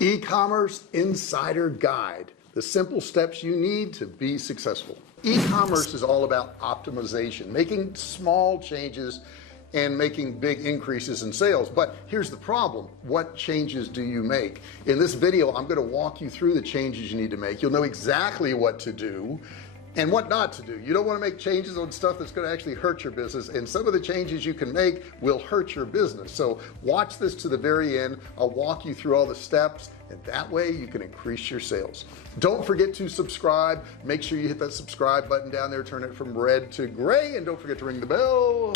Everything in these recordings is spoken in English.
E-commerce Insider Guide, the simple steps you need to be successful. E-commerce is all about optimization, making small changes and making big increases in sales. But here's the problem. What changes do you make? In this video, I'm going to walk you through the changes you need to make. You'll know exactly what to do and what not to do. You don't want to make changes on stuff that's going to actually hurt your business, and some of the changes you can make will hurt your business. So watch this to the very end. I'll walk you through all the steps, and that way you can increase your sales. Don't forget to subscribe. Make sure you hit that subscribe button down there, turn it from red to gray, and don't forget to ring the bell.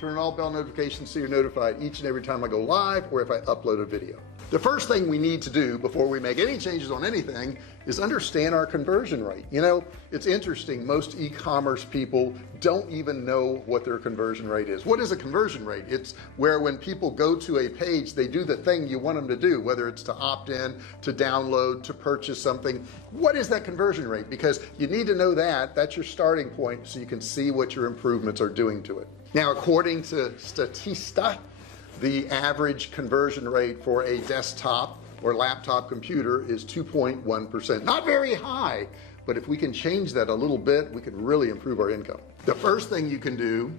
Turn on all bell notifications so you're notified each and every time I go live or if I upload a video. The first thing we need to do before we make any changes on anything is understand our conversion rate. You know, it's interesting, most e-commerce people don't even know what their conversion rate is. What is a conversion rate? It's where when people go to a page, they do the thing you want them to do, whether it's to opt in, to download, to purchase something. What is that conversion rate? Because you need to know that. That's your starting point so you can see what your improvements are doing to it. Now, according to Statista, the average conversion rate for a desktop or laptop computer is 2.1%. Not very high, but if we can change that a little bit, we can really improve our income. The first thing you can do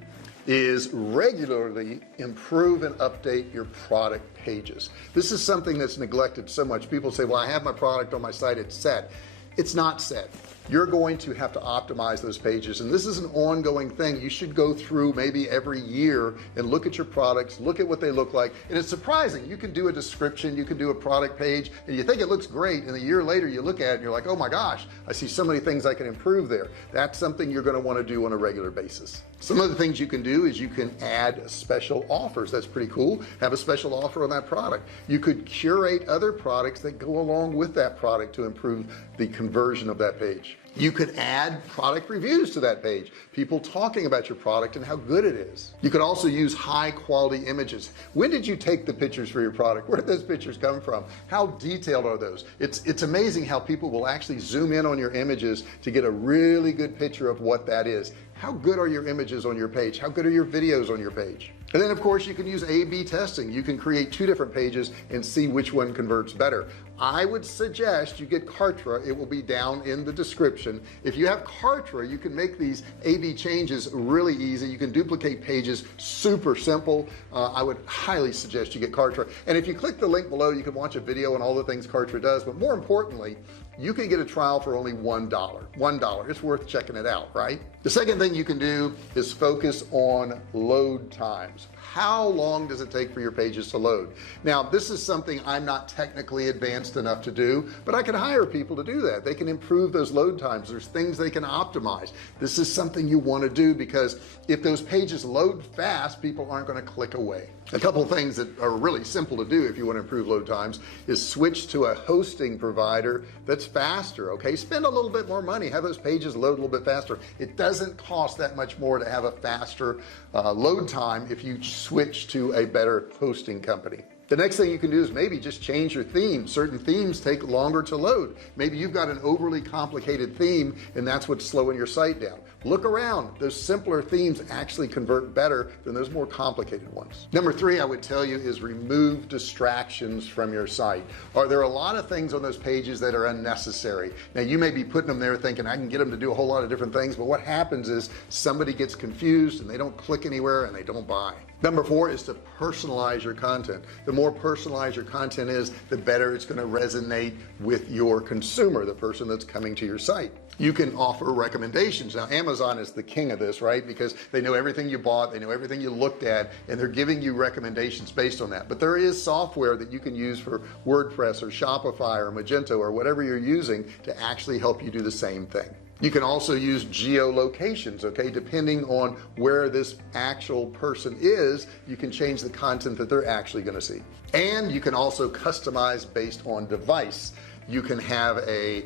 is regularly improve and update your product pages. This is something that's neglected so much. People say, well, I have my product on my site, it's set. It's not set. You're going to have to optimize those pages, and this is an ongoing thing. You should go through maybe every year and look at your products, look at what they look like. And it's surprising, you can do a description, you can do a product page, and you think it looks great, and a year later you look at it and you're like, oh my gosh, I see so many things I can improve there. That's something you're going to want to do on a regular basis. Some of the things you can do is you can add special offers. That's pretty cool. Have a special offer on that product. You could curate other products that go along with that product to improve the conversion of that page. You could add product reviews to that page, people talking about your product and how good it is. You could also use high quality images. When did you take the pictures for your product? Where did those pictures come from? How detailed are those? It's amazing how people will actually zoom in on your images to get a really good picture of what that is. How good are your images on your page? How good are your videos on your page? And then of course you can use A/B testing. You can create two different pages and see which one converts better. I would suggest you get Kartra. It will be down in the description. If you have Kartra, you can make these A/B changes really easy. You can duplicate pages, super simple. I would highly suggest you get Kartra. And if you click the link below, you can watch a video on all the things Kartra does, but more importantly, you can get a trial for only $1. It's worth checking it out, right? The second thing you can do is focus on load times. How long does it take for your pages to load? Now, this is something I'm not technically advanced enough to do, but I can hire people to do that. They can improve those load times. There's things they can optimize. This is something you want to do because if those pages load fast, people aren't going to click away. A couple of things that are really simple to do if you want to improve load times is switch to a hosting provider that's faster. Okay, spend a little bit more money, have those pages load a little bit faster. It doesn't cost that much more to have a faster load time if you switch to a better hosting company. The next thing you can do is maybe just change your theme. Certain themes take longer to load. Maybe you've got an overly complicated theme and that's what's slowing your site down. Look around. Those simpler themes actually convert better than those more complicated ones. Number three, I would tell you, is remove distractions from your site. Are there a lot of things on those pages that are unnecessary? Now you may be putting them there thinking I can get them to do a whole lot of different things, but what happens is somebody gets confused and they don't click anywhere and they don't buy. Number four is to personalize your content. The more personalized your content is, the better it's going to resonate with your consumer, the person that's coming to your site. You can offer recommendations. Now Amazon is the king of this, right? Because they know everything you bought, they know everything you looked at, and they're giving you recommendations based on that. But there is software that you can use for WordPress or Shopify or Magento or whatever you're using to actually help you do the same thing. You can also use geolocations. Okay, depending on where this actual person is, you can change the content that they're actually going to see. And you can also customize based on device. You can have a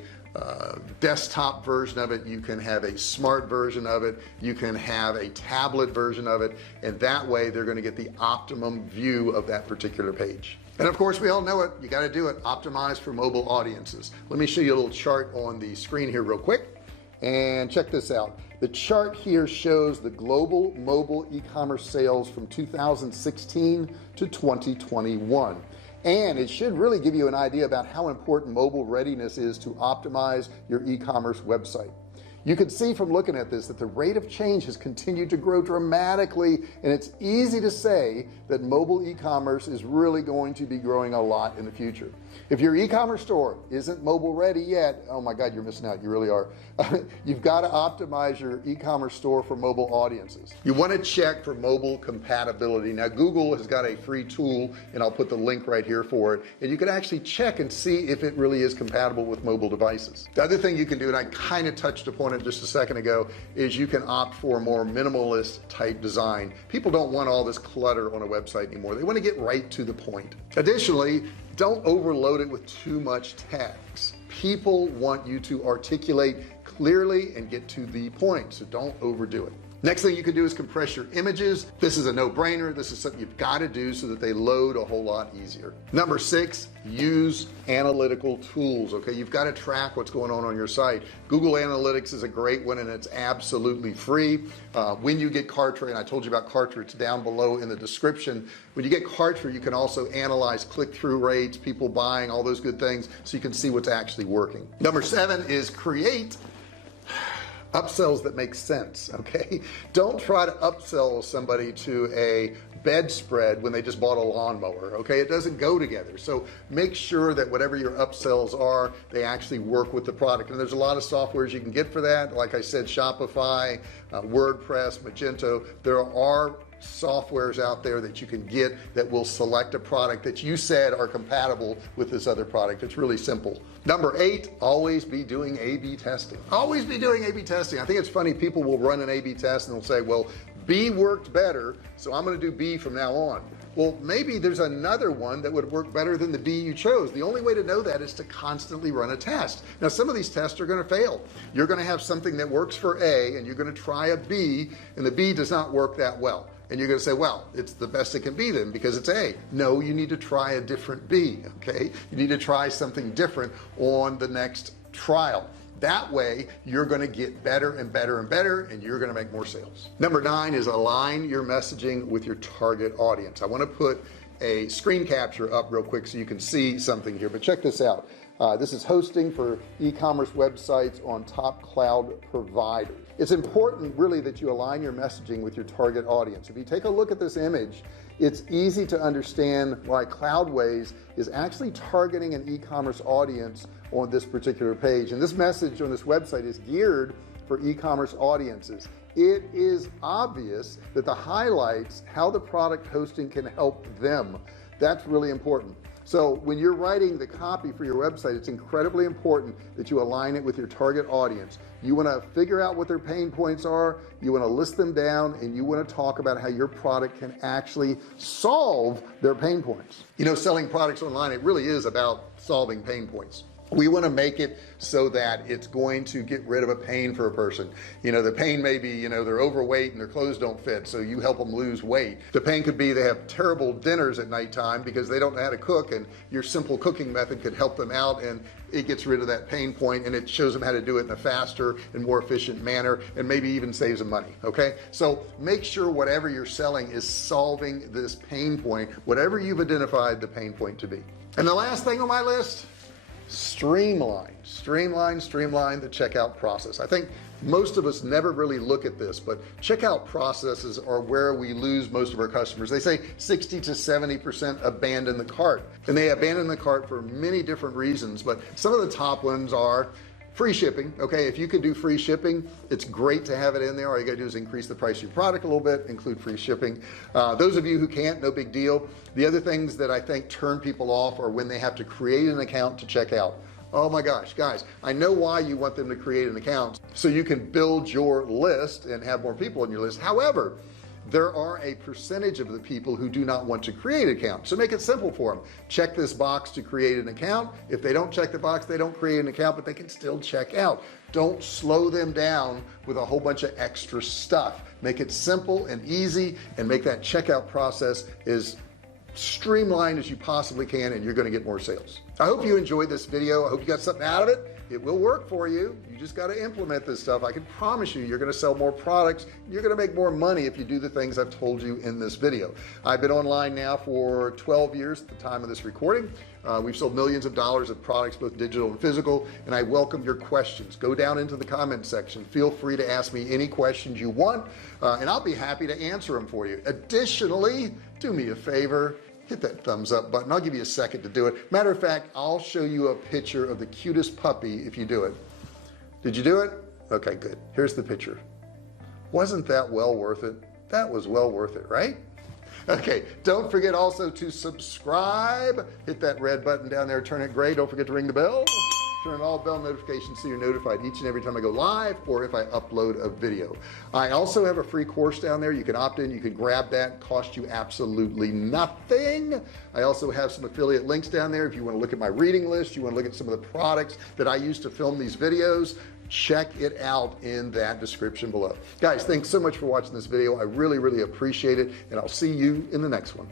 desktop version of it, you can have a smart version of it, you can have a tablet version of it, and that way they're going to get the optimum view of that particular page. And of course we all know it, you got to do it, optimize for mobile audiences. Let me show you a little chart on the screen here real quick, and check this out. The chart here shows the global mobile e-commerce sales from 2016 to 2021. And it should really give you an idea about how important mobile readiness is to optimize your e-commerce website. You can see from looking at this that the rate of change has continued to grow dramatically, and it's easy to say that mobile e-commerce is really going to be growing a lot in the future. If your e-commerce store isn't mobile ready yet, oh my God, you're missing out. You really are. You've got to optimize your e-commerce store for mobile audiences. You want to check for mobile compatibility. Now Google has got a free tool, and I'll put the link right here for it, and you can actually check and see if it really is compatible with mobile devices. The other thing you can do, and I kind of touched upon it just a second ago, is you can opt for a more minimalist type design. People don't want all this clutter on a website anymore. They want to get right to the point. Additionally, don't overload it with too much text. People want you to articulate clearly and get to the point, so don't overdo it. Next thing you can do is compress your images. This is a no-brainer. This is something you've got to do so that they load a whole lot easier. Number 6, use analytical tools. Okay, you've got to track what's going on your site. Google Analytics is a great one, and it's absolutely free. When you get Kartra, and I told you about Kartra, it's down below in the description. When you get Kartra, you can also analyze click-through rates, people buying, all those good things, so you can see what's actually working. Number 7 is create upsells that make sense. Okay, don't try to upsell somebody to a bedspread when they just bought a lawnmower. Okay, it doesn't go together. So make sure that whatever your upsells are, they actually work with the product. And there's a lot of softwares you can get for that. Like I said, Shopify, WordPress, Magento. There are softwares out there that you can get that will select a product that you said are compatible with this other product. It's really simple. Number 8, always be doing A/B testing. Always be doing A/B testing. I think it's funny, people will run an A/B test and they'll say, well, B worked better, so I'm going to do B from now on. Well, maybe there's another one that would work better than the B you chose. The only way to know that is to constantly run a test. Now, some of these tests are going to fail. You're going to have something that works for A, and you're going to try a B, and the B does not work that well. And you're going to say, well, it's the best it can be then because it's A. No, you need to try a different B. Okay, you need to try something different on the next trial. That way you're going to get better and better and better, and you're going to make more sales. Number 9 is align your messaging with your target audience. I want to put a screen capture up real quick so you can see something here, but check this out. This is hosting for e-commerce websites on top cloud providers. It's important really that you align your messaging with your target audience. If you take a look at this image, it's easy to understand why Cloudways is actually targeting an e-commerce audience on this particular page. And this message on this website is geared for e-commerce audiences. It is obvious that the highlights how the product hosting can help them. That's really important. So when you're writing the copy for your website, it's incredibly important that you align it with your target audience. You want to figure out what their pain points are, you want to list them down, and you want to talk about how your product can actually solve their pain points. You know, selling products online, it really is about solving pain points. We want to make it so that it's going to get rid of a pain for a person. You know, the pain may be, you know, they're overweight and their clothes don't fit, so you help them lose weight. The pain could be they have terrible dinners at nighttime because they don't know how to cook, and your simple cooking method could help them out, and it gets rid of that pain point, and it shows them how to do it in a faster and more efficient manner, and maybe even saves them money. Okay, so make sure whatever you're selling is solving this pain point, whatever you've identified the pain point to be. And the last thing on my list, streamline the checkout process. I think most of us never really look at this, but checkout processes are where we lose most of our customers. They say 60 to 70% abandon the cart, and they abandon the cart for many different reasons, but some of the top ones are free shipping. Okay, if you can do free shipping, it's great to have it in there. All you gotta do is increase the price of your product a little bit, include free shipping. Those of you who can't, no big deal. The other things that I think turn people off are when they have to create an account to check out. Oh my gosh, guys, I know why you want them to create an account so you can build your list and have more people on your list. However, there are a percentage of the people who do not want to create an account. So make it simple for them. Check this box to create an account. If they don't check the box, they don't create an account, but they can still check out. Don't slow them down with a whole bunch of extra stuff. Make it simple and easy, and make that checkout process as streamlined as you possibly can, and you're going to get more sales. I hope you enjoyed this video. I hope you got something out of it. It will work for you. You just got to implement this stuff. I can promise you, you're going to sell more products. You're going to make more money if you do the things I've told you in this video. I've been online now for 12 years at the time of this recording. We've sold millions of dollars of products, both digital and physical, and I welcome your questions. Go down into the comment section. Feel free to ask me any questions you want, and I'll be happy to answer them for you. Additionally, do me a favor, hit that thumbs up button. I'll give you a second to do it. Matter of fact, I'll show you a picture of the cutest puppy if you do it. Did you do it? Okay, good. Here's the picture. Wasn't that well worth it? That was well worth it, right? Okay, don't forget also to subscribe. Hit that red button down there, turn it gray. Don't forget to ring the bell. Turn on all bell notifications so you're notified each and every time I go live or if I upload a video. I also have a free course down there. You can opt in, you can grab that, cost you absolutely nothing. I also have some affiliate links down there if you want to look at my reading list, you want to look at some of the products that I use to film these videos. Check it out in that description below. Guys, thanks so much for watching this video. I really appreciate it, and I'll see you in the next one.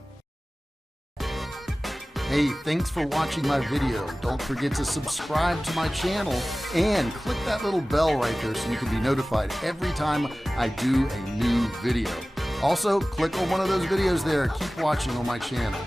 Hey, thanks for watching my video. Don't forget to subscribe to my channel and click that little bell right there so you can be notified every time I do a new video. Also, click on one of those videos there. Keep watching on my channel.